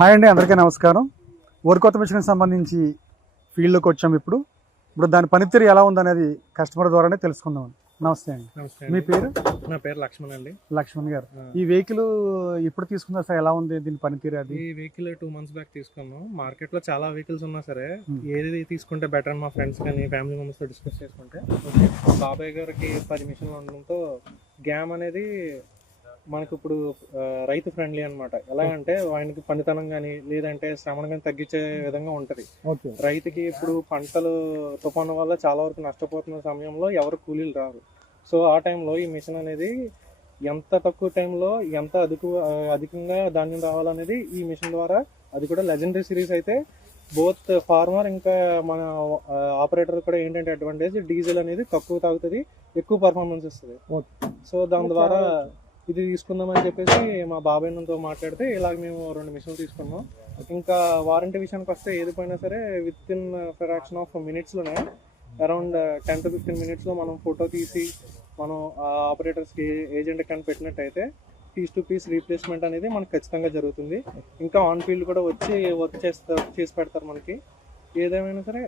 Hi అండి, అందరికీ నమస్కారం. వరి కొత్త మిషన్కి సంబంధించి ఫీల్డ్లోకి వచ్చాము. ఇప్పుడు దాని పనితీరు ఎలా ఉందనేది కస్టమర్ ద్వారానే తెలుసుకుందాం. నమస్తే అండి. నమస్తే మీ అండి. పేరు? నా పేరు లక్ష్మణ్ అండి. లక్ష్మణ్ గారు. ఈ వెహికల్ ఇప్పుడు తీసుకున్నా సార్, ఎలా ఉంది దీని పనితీరు? అది ఈ వెహికల్ 2 months బ్యాక్ తీసుకున్నాం. మార్కెట్లో చాలా వెహికల్స్ ఉన్నా సరే Hmm. ఏది తీసుకుంటే బెటర్ అని మా ఫ్రెండ్స్ కానీ ఫ్యామిలీ మెంబర్స్తో డిస్కస్ చేసుకుంటే మా బాబాయ్ గారికి 10 మిషన్లు ఉండడంతో గ్యామ్ అనేది మనకు ఇప్పుడు రైతు ఫ్రెండ్లీ అనమాట. ఎలాగంటే ఆయనకి పనితనం కానీ లేదంటే శ్రమను కానీ తగ్గించే విధంగా ఉంటుంది. ఓకే. రైతుకి ఇప్పుడు పంటలు తుఫాను వల్ల చాలా వరకు నష్టపోతున్న సమయంలో ఎవరు కూలీలు రారు. సో ఆ టైంలో ఈ మిషన్ అనేది ఎంత తక్కువ టైంలో ఎంత అధికంగా ధాన్యం రావాలనేది ఈ మిషన్ ద్వారా, అది కూడా లెజెండరీ సిరీస్ అయితే బోత్ ఫార్మర్ ఇంకా మన ఆపరేటర్ కూడా ఏంటంటే అడ్వాంటేజ్, డీజిల్ అనేది తక్కువ తాగుతుంది, ఎక్కువ పర్ఫార్మెన్స్ ఇస్తుంది. సో దాని ద్వారా ఇది తీసుకుందామని చెప్పేసి మా బాబాయ్తో మాట్లాడితే ఇలాగ మేము 2 మిషన్లు తీసుకున్నాం. ఇంకా వారంటీ విషయానికి వస్తే ఏది పోయినా సరే విత్ ఇన్ ఫ్రాక్షన్ ఆఫ్ మినిట్స్లోనే అరౌండ్ 10 to 15 minutesలో మనం ఫోటో తీసి మనం ఆపరేటర్స్కి ఏజెంట్ కానీ పెట్టినట్టయితే పీస్ టు పీస్ రీప్లేస్మెంట్ అనేది మనకు ఖచ్చితంగా జరుగుతుంది. ఇంకా ఆన్ ఫీల్డ్ కూడా వచ్చి వర్క్ చేసి పెడతారు మనకి. ఏదేమైనా సరే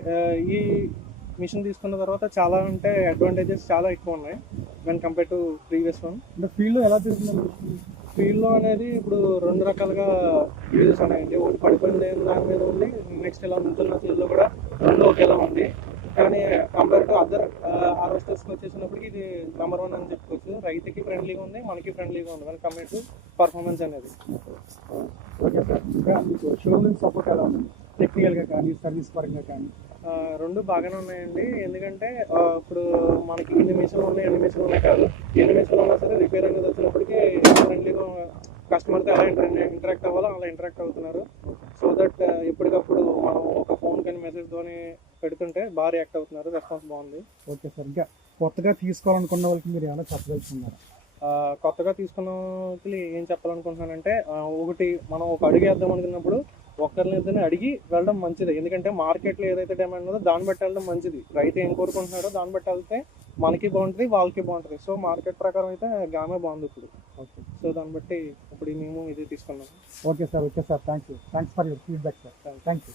ఈ మిషన్ తీసుకున్న తర్వాత చాలా అంటే అడ్వాంటేజెస్ చాలా ఎక్కువ ఉన్నాయి when compare to previous one. అంటే ఫీల్డ్లో ఎలా తీసుకున్నారు? ఫీల్డ్లో అనేది ఇప్పుడు 2 రకాలుగా యూజెస్ ఉన్నాయండి. ఒకటి పడిపోయింది దాని మీద ఉంది, నెక్స్ట్ ఇలా ముందున్న ఫీల్డ్లో కూడా రెండు ఒకేలా ఉంది. కానీ కంపేర్ టు అదర్ హార్వెస్టర్స్కి వచ్చేసినప్పటికి ఇది నెంబర్ 1 అని చెప్పుకోవచ్చు. రైతుకి ఫ్రెండ్లీగా ఉంది, మనకి ఫ్రెండ్లీగా ఉంది వెన్ కంపేర్ టు పర్ఫార్మెన్స్ అనేది. Okay sir. ఇంకా మీకు షోరూమ్ సపోర్ట్ ఎలా ఉంది? టెక్నికల్గా కానీ సర్వీస్ పరంగా కానీ? రెండు బాగానే ఉన్నాయండి. ఎందుకంటే ఇప్పుడు మనకి ఎన్ని మిషన్లు ఉన్నాయి కాదు, ఎన్ని మిషన్లు ఉన్నా సరే రిపేర్ అనేది వచ్చినప్పటికీ ఫ్రెండ్లీగా కస్టమర్తో ఎలా ఇంటరాక్ట్ అవ్వాలో అలా ఇంటరాక్ట్ అవుతున్నారు. సో దట్ ఎప్పటికప్పుడు మనం ఒక ఫోన్ కానీ మెసేజ్ కానీ పెడుతుంటే బాగా రియాక్ట్ అవుతున్నారు. రెస్పాన్స్ బాగుంది. Okay sir. ఇంకా కొత్తగా తీసుకోవాలనుకున్న వాళ్ళకి మీరు ఏమైనా చెప్పదలుచుకున్నారా? కొత్తగా తీసుకున్న వాళ్ళకి ఏం చెప్పాలనుకుంటున్నానంటే, ఒకటి మనం ఒక అడుగు వేద్దాం అనుకున్నప్పుడు ఒకరినిద్దరిని అడిగి వెళ్ళడం మంచిది. ఎందుకంటే మార్కెట్లో ఏదైతే డిమాండ్ ఉందో దాన్ని బట్టి వెళ్ళడం మంచిది. రైతు ఏం కోరుకుంటున్నాడో దాన్ని బట్టి వెళ్తే మనకి బాగుంటుంది, వాళ్ళకి బాగుంటుంది. సో మార్కెట్ ప్రకారం అయితే గామే బాగుంది ఇప్పుడు. ఓకే. సో దాన్ని బట్టి ఇప్పుడు మేము ఇది తీసుకున్నాం. Okay sir. Thank you for your feedback sir. Thank you.